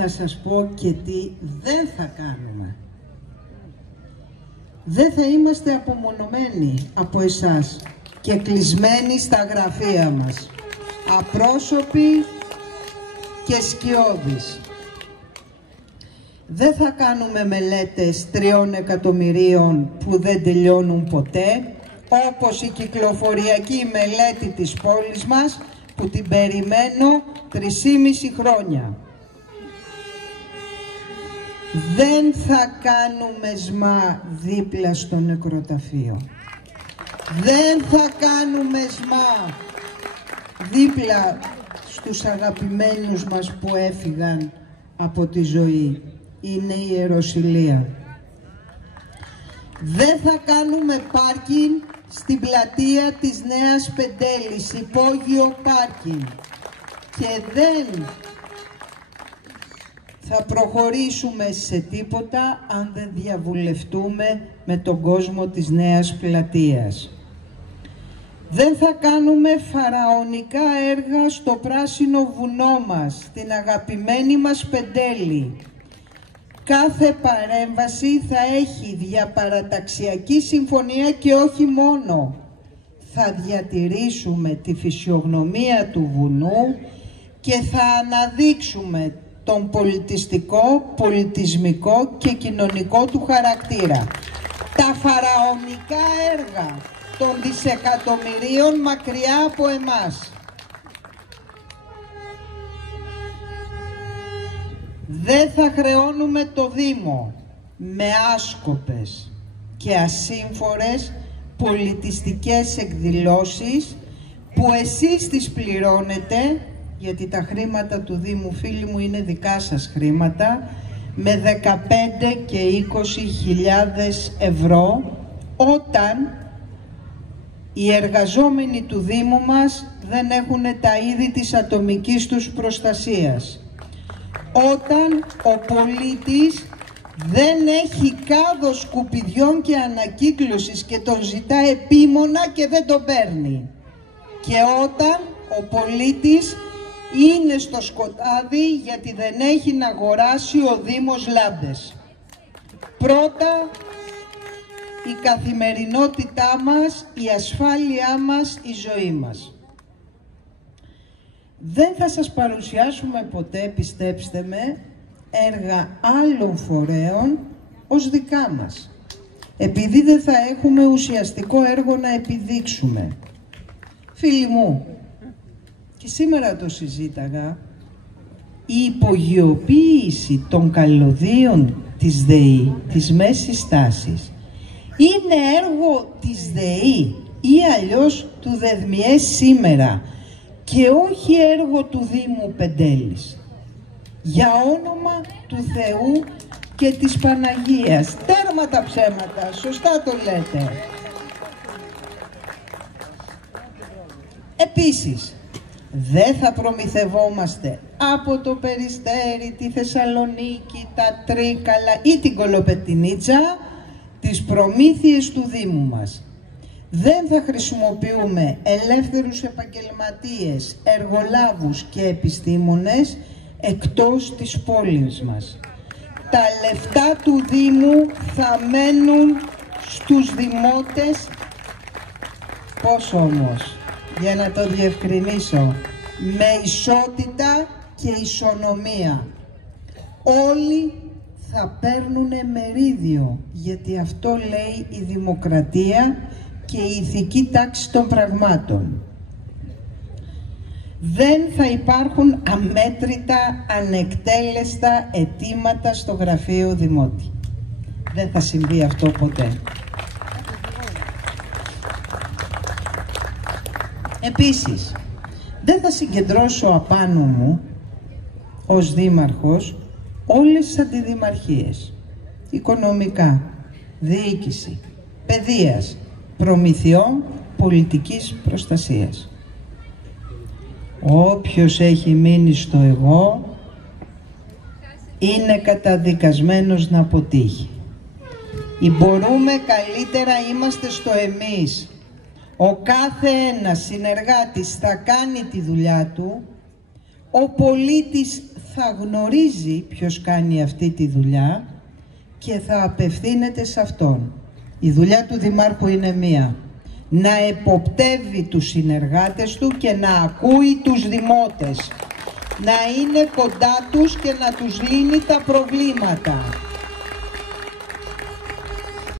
θα σας πω και τι δεν θα κάνουμε. Δεν θα είμαστε απομονωμένοι από εσάς και κλεισμένοι στα γραφεία μας, απρόσωποι και σκιώδεις. Δεν θα κάνουμε μελέτες 3 εκατομμυρίων που δεν τελειώνουν ποτέ, όπως η κυκλοφοριακή μελέτη της πόλης μας, που την περιμένω 3,5 χρόνια. Δεν θα κάνουμε ΣΜΑ δίπλα στο νεκροταφείο. Δεν θα κάνουμε ΣΜΑ δίπλα στους αγαπημένους μας που έφυγαν από τη ζωή. Είναι η ιεροσυλία. Δεν θα κάνουμε πάρκινγκ στην πλατεία της Νέας Πεντέλης, υπόγειο πάρκινγκ. Και δεν θα προχωρήσουμε σε τίποτα αν δεν διαβουλευτούμε με τον κόσμο της Νέας Πλατείας. Δεν θα κάνουμε φαραωνικά έργα στο πράσινο βουνό μας, στην αγαπημένη μας Πεντέλη. Κάθε παρέμβαση θα έχει διαπαραταξιακή συμφωνία και όχι μόνο. Θα διατηρήσουμε τη φυσιογνωμία του βουνού και θα αναδείξουμε τον πολιτιστικό, πολιτισμικό και κοινωνικό του χαρακτήρα. Τα φαραωνικά έργα των δισεκατομμυρίων μακριά από εμάς. Δεν θα χρεώνουμε το Δήμο με άσκοπες και ασύμφορες πολιτιστικές εκδηλώσεις που εσείς τις πληρώνετε, γιατί τα χρήματα του Δήμου, φίλοι μου, είναι δικά σας χρήματα, με 15 και 20.000 ευρώ, όταν οι εργαζόμενοι του Δήμου μας δεν έχουν τα είδη της ατομικής τους προστασίας. Όταν ο πολίτης δεν έχει κάδο σκουπιδιών και ανακύκλωσης και τον ζητά επίμονα και δεν τον παίρνει. Και όταν ο πολίτης είναι στο σκοτάδι γιατί δεν έχει να αγοράσει ο Δήμος λάμπες. Πρώτα, η καθημερινότητά μας, η ασφάλειά μας, η ζωή μας. Δεν θα σας παρουσιάσουμε ποτέ, πιστέψτε με, έργα άλλων φορέων ως δικά μας, επειδή δεν θα έχουμε ουσιαστικό έργο να επιδείξουμε. Φίλοι μου, και σήμερα το συζήταγα, η υπογειοποίηση των καλωδίων της ΔΕΗ, της μέσης τάσης, είναι έργο της ΔΕΗ ή αλλιώς του ΔΕΔΜΙΕ σήμερα και όχι έργο του Δήμου Πεντέλης. Για όνομα του Θεού και της Παναγίας. Τέρμα τα ψέματα, σωστά το λέτε. Επίσης, δεν θα προμηθευόμαστε από το Περιστέρι, τη Θεσσαλονίκη, τα Τρίκαλα ή την Κολοπετινίτσα τις προμήθειες του Δήμου μας. Δεν θα χρησιμοποιούμε ελεύθερους επαγγελματίες, εργολάβους και επιστήμονες εκτός της πόλης μας. Τα λεφτά του Δήμου θα μένουν στους δημότες. Πώς όμως, για να το διευκρινίσω, με ισότητα και ισονομία. Όλοι θα παίρνουν μερίδιο, γιατί αυτό λέει η δημοκρατία και η ηθική τάξη των πραγμάτων. Δεν θα υπάρχουν αμέτρητα, ανεκτέλεστα αιτήματα στο γραφείο Δημότη. Δεν θα συμβεί αυτό ποτέ. Επίσης, δεν θα συγκεντρώσω απάνω μου, ως δήμαρχος, όλες τις αντιδημαρχίες. Οικονομικά, διοίκηση, παιδείας, προμηθειών, πολιτικής προστασίας. Όποιος έχει μείνει στο εγώ είναι καταδικασμένος να αποτύχει. Ή μπορούμε καλύτερα, είμαστε στο εμείς. Ο κάθε ένας συνεργάτης θα κάνει τη δουλειά του, ο πολίτης θα γνωρίζει ποιος κάνει αυτή τη δουλειά και θα απευθύνεται σε αυτόν. Η δουλειά του Δημάρχου είναι μία: να εποπτεύει τους συνεργάτες του και να ακούει τους δημότες, να είναι κοντά τους και να τους λύνει τα προβλήματα.